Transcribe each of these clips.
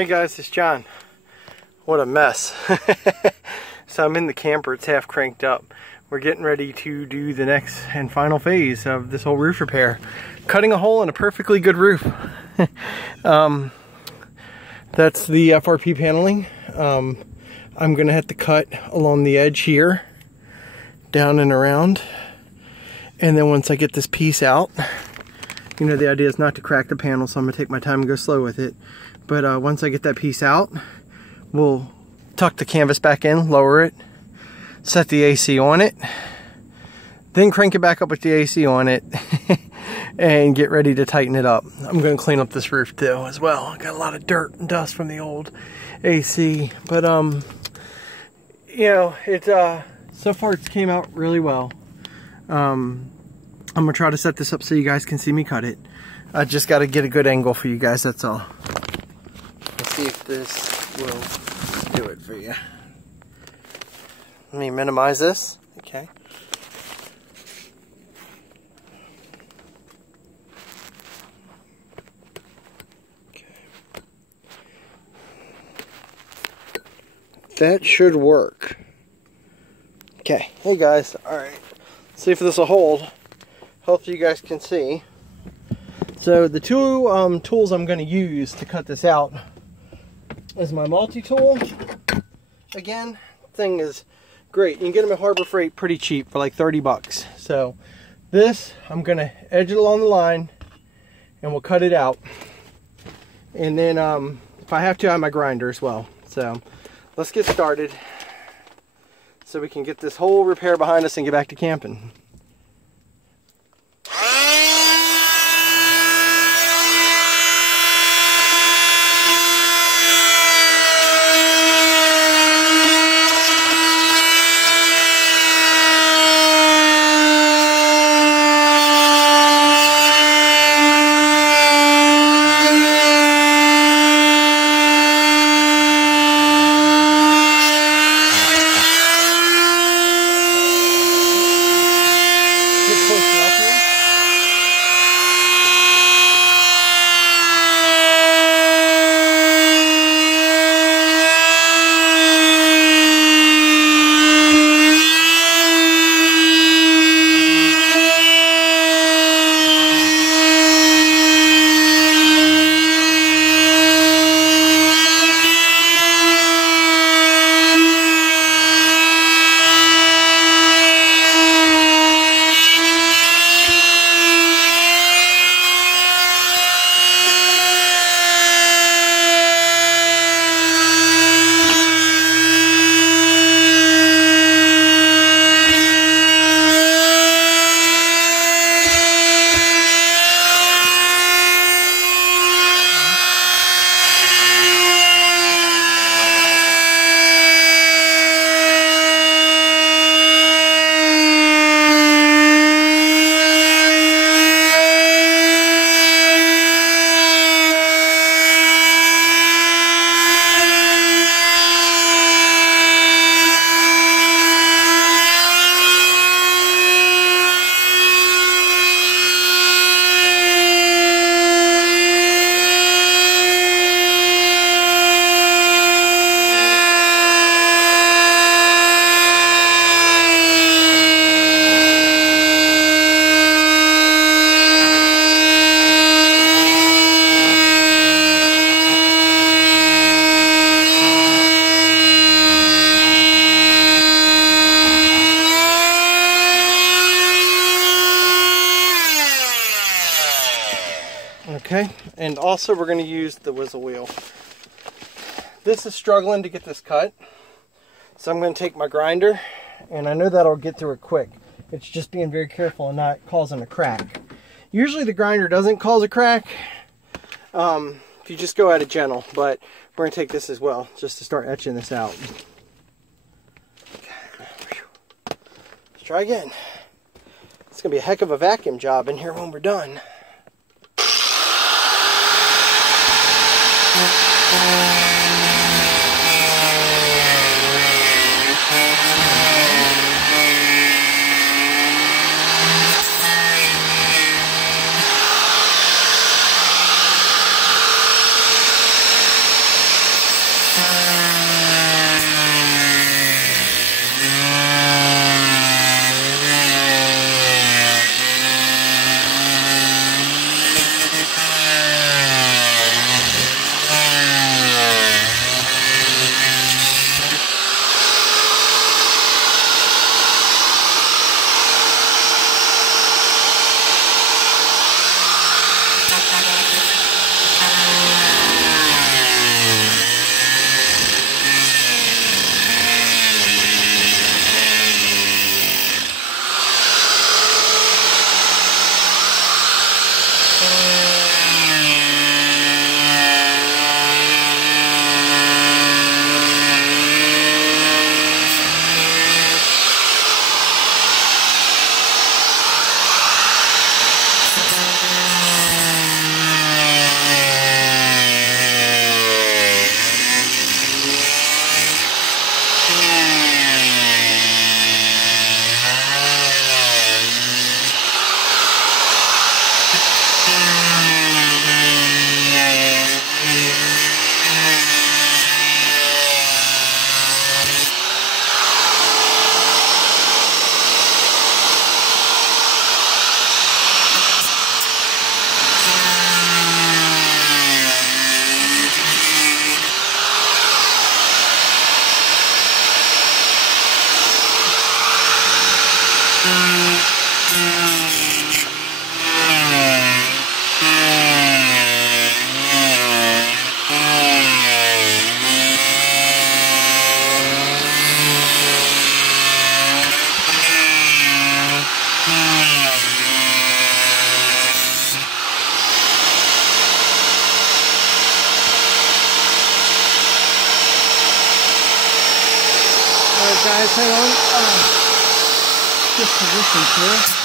Hey guys, it's John. What a mess. So I'm in the camper, it's half cranked up. We're getting ready to do the next and final phase of this whole roof repair. Cutting a hole in a perfectly good roof. That's the FRP paneling. I'm gonna have to cut along the edge here, down and around. And then once I get this piece out, you know, the idea is not to crack the panel, so I'm gonna take my time and go slow with it. But once I get that piece out, we'll tuck the canvas back in, lower it, set the AC on it, then crank it back up with the AC on it, and get ready to tighten it up. I'm gonna clean up this roof too as well. Got a lot of dirt and dust from the old AC, but you know, it's so far it's came out really well. I'm gonna try to set this up so you guys can see me cut it. I just got to get a good angle for you guys, that's all. Let's see if this will do it for you. Let me minimize this. Okay. That should work. Okay. Hey guys. Alright. See if this will hold. Hopefully you guys can see. So the two tools I'm going to use to cut this out is my multi-tool. Again, thing is great. You can get them at Harbor Freight pretty cheap for like 30 bucks. So this, I'm going to edge it along the line and we'll cut it out. And then if I have to, I have my grinder as well. So let's get started so we can get this whole repair behind us and get back to camping. Okay, and also we're going to use the whistle wheel. This is struggling to get this cut, so I'm going to take my grinder, and I know that'll get through it quick. It's just being very careful and not causing a crack. Usually the grinder doesn't cause a crack if you just go at it gentle, but we're going to take this as well, just to start etching this out. Let's try again. It's going to be a heck of a vacuum job in here when we're done. Guys, hang on. Just positions here.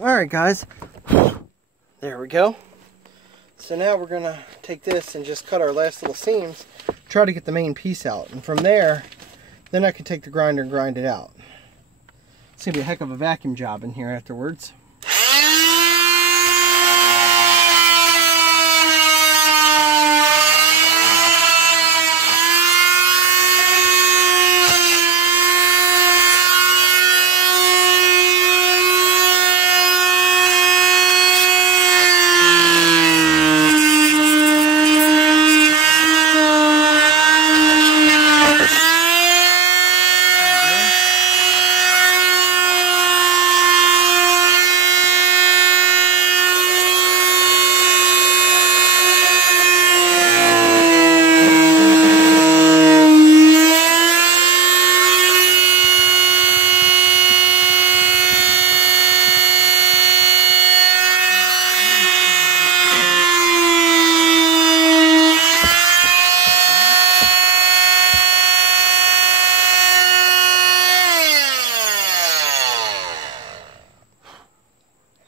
Alright guys, there we go. So now we're going to take this and just cut our last little seams, try to get the main piece out. And from there, then I can take the grinder and grind it out. It's going to be a heck of a vacuum job in here afterwards.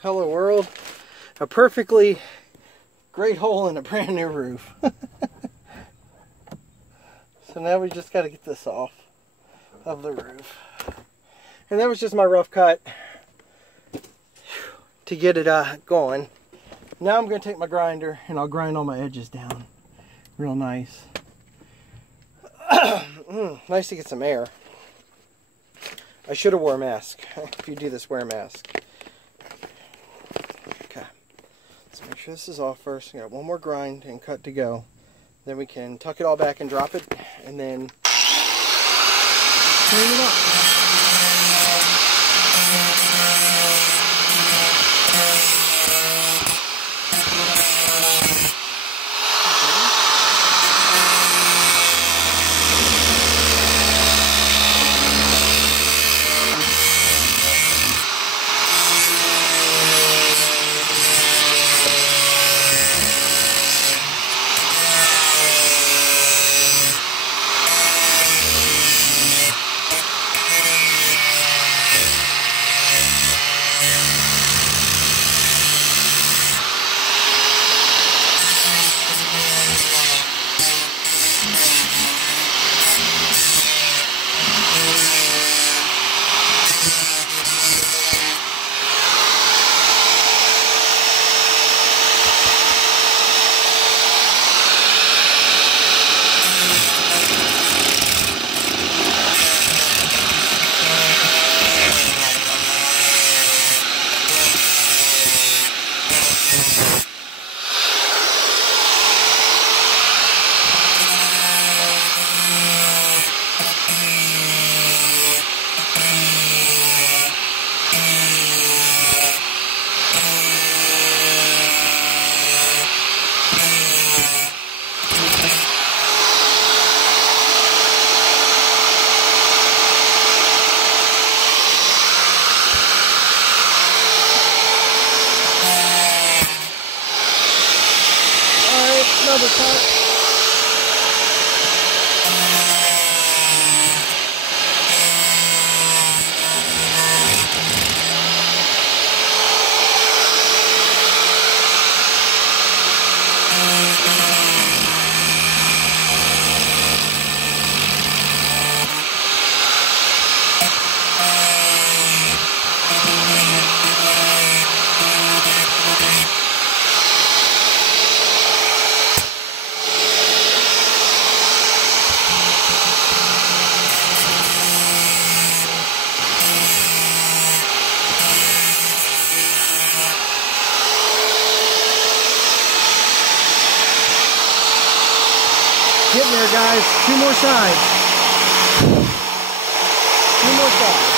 Hello world, a perfectly great hole in a brand new roof. So now we just got to get this off of the roof. And that was just my rough cut to get it going. Now I'm going to take my grinder and I'll grind all my edges down real nice. Nice to get some air. I should have wore a mask. If you do this, wear a mask. Let's make sure this is off first. I got one more grind and cut to go. Then we can tuck it all back and drop it, and then clean it up. Another cut. Getting there, guys. Two more sides. Two more sides.